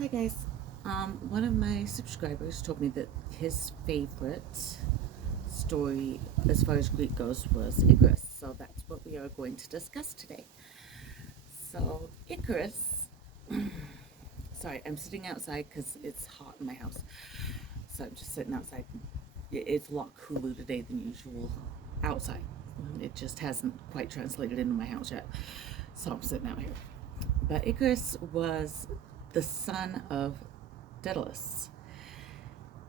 Hi guys. One of my subscribers told me that his favorite story, as far as Greek goes, was Icarus. So that's what we are going to discuss today. So Icarus. Sorry, I'm sitting outside because it's hot in my house. So I'm just sitting outside. It's a lot cooler today than usual outside. It just hasn't quite translated into my house yet. So I'm sitting out here. But Icarus was the son of Daedalus.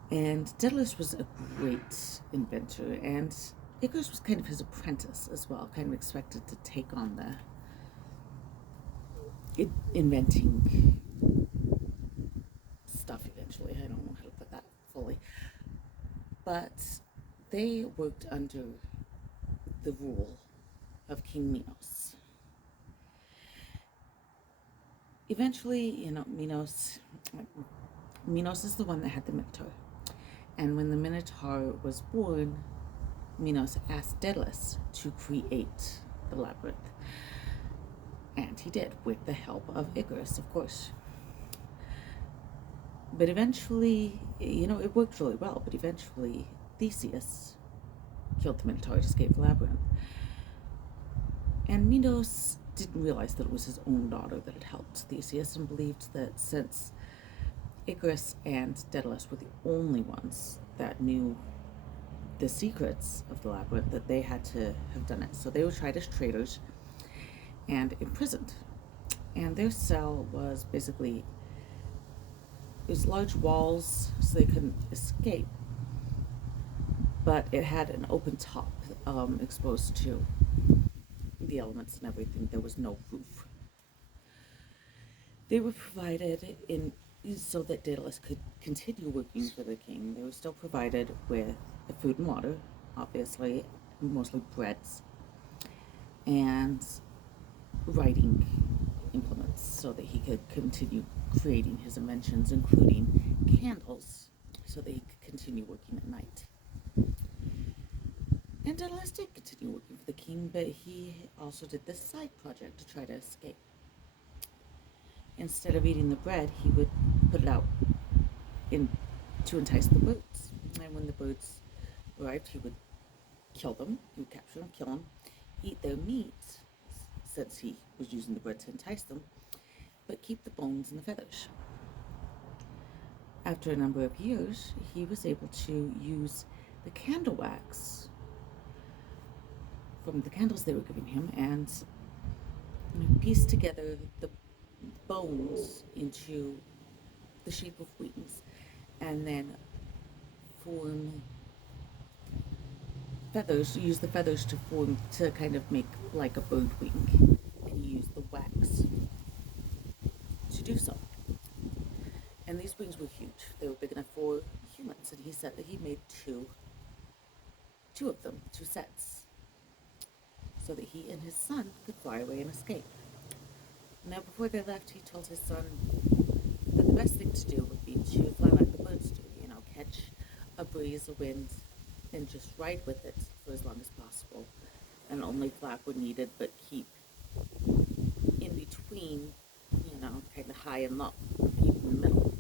And Daedalus was a great inventor, and Icarus was kind of his apprentice as well, kind of expected to take on the inventing stuff eventually. I don't know how to put that fully. But they worked under the rule of King Minos. Eventually, Minos is the one that had the Minotaur. And when the Minotaur was born, Minos asked Daedalus to create the labyrinth. And he did, with the help of Icarus, of course. But eventually, it worked really well, but eventually Theseus killed the Minotaur to escape the labyrinth. And Minos didn't realize that it was his own daughter that had helped Theseus, and believed that since Icarus and Daedalus were the only ones that knew the secrets of the labyrinth, that they had to have done it. So they were tried as traitors and imprisoned. And their cell was basically, it was large walls so they couldn't escape, but it had an open top, exposed to the elements and everything. There was no roof. They were provided in so that Daedalus could continue working for the king. They were still provided with food and water, obviously, mostly breads, and writing implements so that he could continue creating his inventions, including candles, so that he could continue working at night. And Daedalus did continue working for the king, but he also did this side project to try to escape. Instead of eating the bread, he would put it out to entice the birds. And when the birds arrived, he would kill them. He would capture them, kill them, eat their meat, since he was using the bread to entice them, but keep the bones and the feathers. After a number of years, he was able to use the candle wax from the candles they were giving him and piece together the bones into the shape of wings, and then form feathers, use the feathers to kind of make like a bird wing, and use the wax to do so. And these wings were huge. They were big enough for humans, and he said that he made two of them, two sets, so that he and his son could fly away and escape. Now, before they left, he told his son that the best thing to do would be to fly like the birds do, catch a breeze, a wind, and just ride with it for as long as possible, and only flap when needed, but keep in between, kind of high and low, keep in the middle.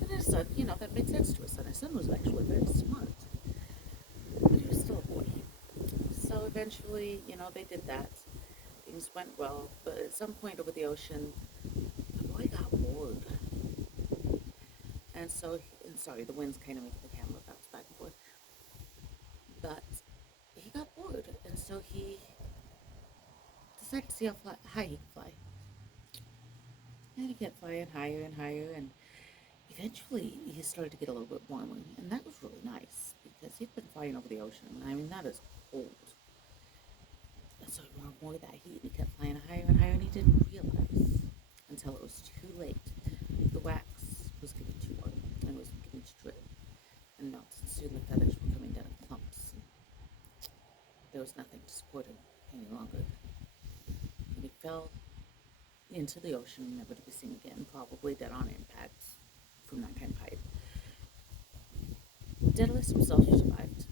And his son, that made sense to his son. His son was actually very smart, but he was still a boy. So eventually, they did that. Things went well, but at some point over the ocean, the boy got bored. And so, sorry, the wind's kind of making the camera bounce back and forth. But he got bored, and so he decided to see how high he could fly. And he kept flying higher and higher, and eventually he started to get a little bit warmer, and that was really nice because he'd been flying over the ocean. I mean, that is cold. And so he wanted more of that heat, and he kept flying higher and higher, and he didn't realize until it was too late. The wax was getting too warm and was beginning to drip and melt, and soon the feathers were coming down in clumps. And there was nothing to support him any longer. And he fell into the ocean, never to be seen again, probably dead on impact from that kind of height. Daedalus himself survived,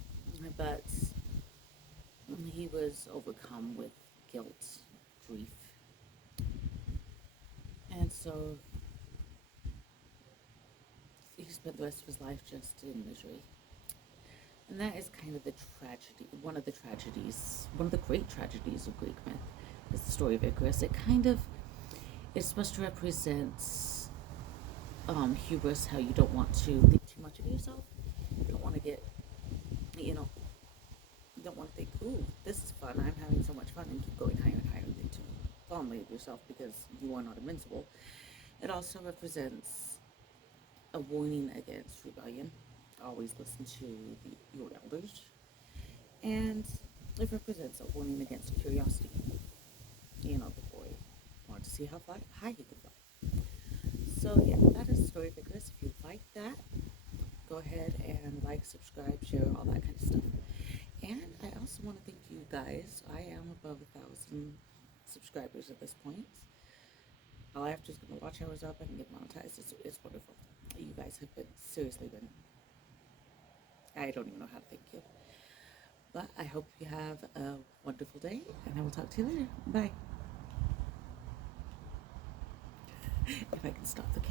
but he was overcome with guilt, grief, and so he spent the rest of his life just in misery. And that is kind of the tragedy, one of the tragedies, one of the great tragedies of Greek myth is the story of Icarus. It's supposed to represent hubris, how you don't want to think too much of yourself. You don't want to get, you know, you don't want to think, ooh, this is fun, I'm having so much fun, and keep going higher and higher and think too fondly of yourself because you are not invincible. It also represents a warning against rebellion. Always listen to your elders. And it represents a warning against curiosity. You know, the boy wanted to see how high he could fly. So, yeah, that is the story of Icarus. If you like that, go ahead and like, subscribe, share, all that kind of stuff. And I also want to thank you guys. I am above 1,000 subscribers at this point. All I have to do is get my watch hours up. I can get monetized. It's wonderful. You guys have seriously been, I don't even know how to thank you. But I hope you have a wonderful day, and I will talk to you later. Bye. If I can stop the camera.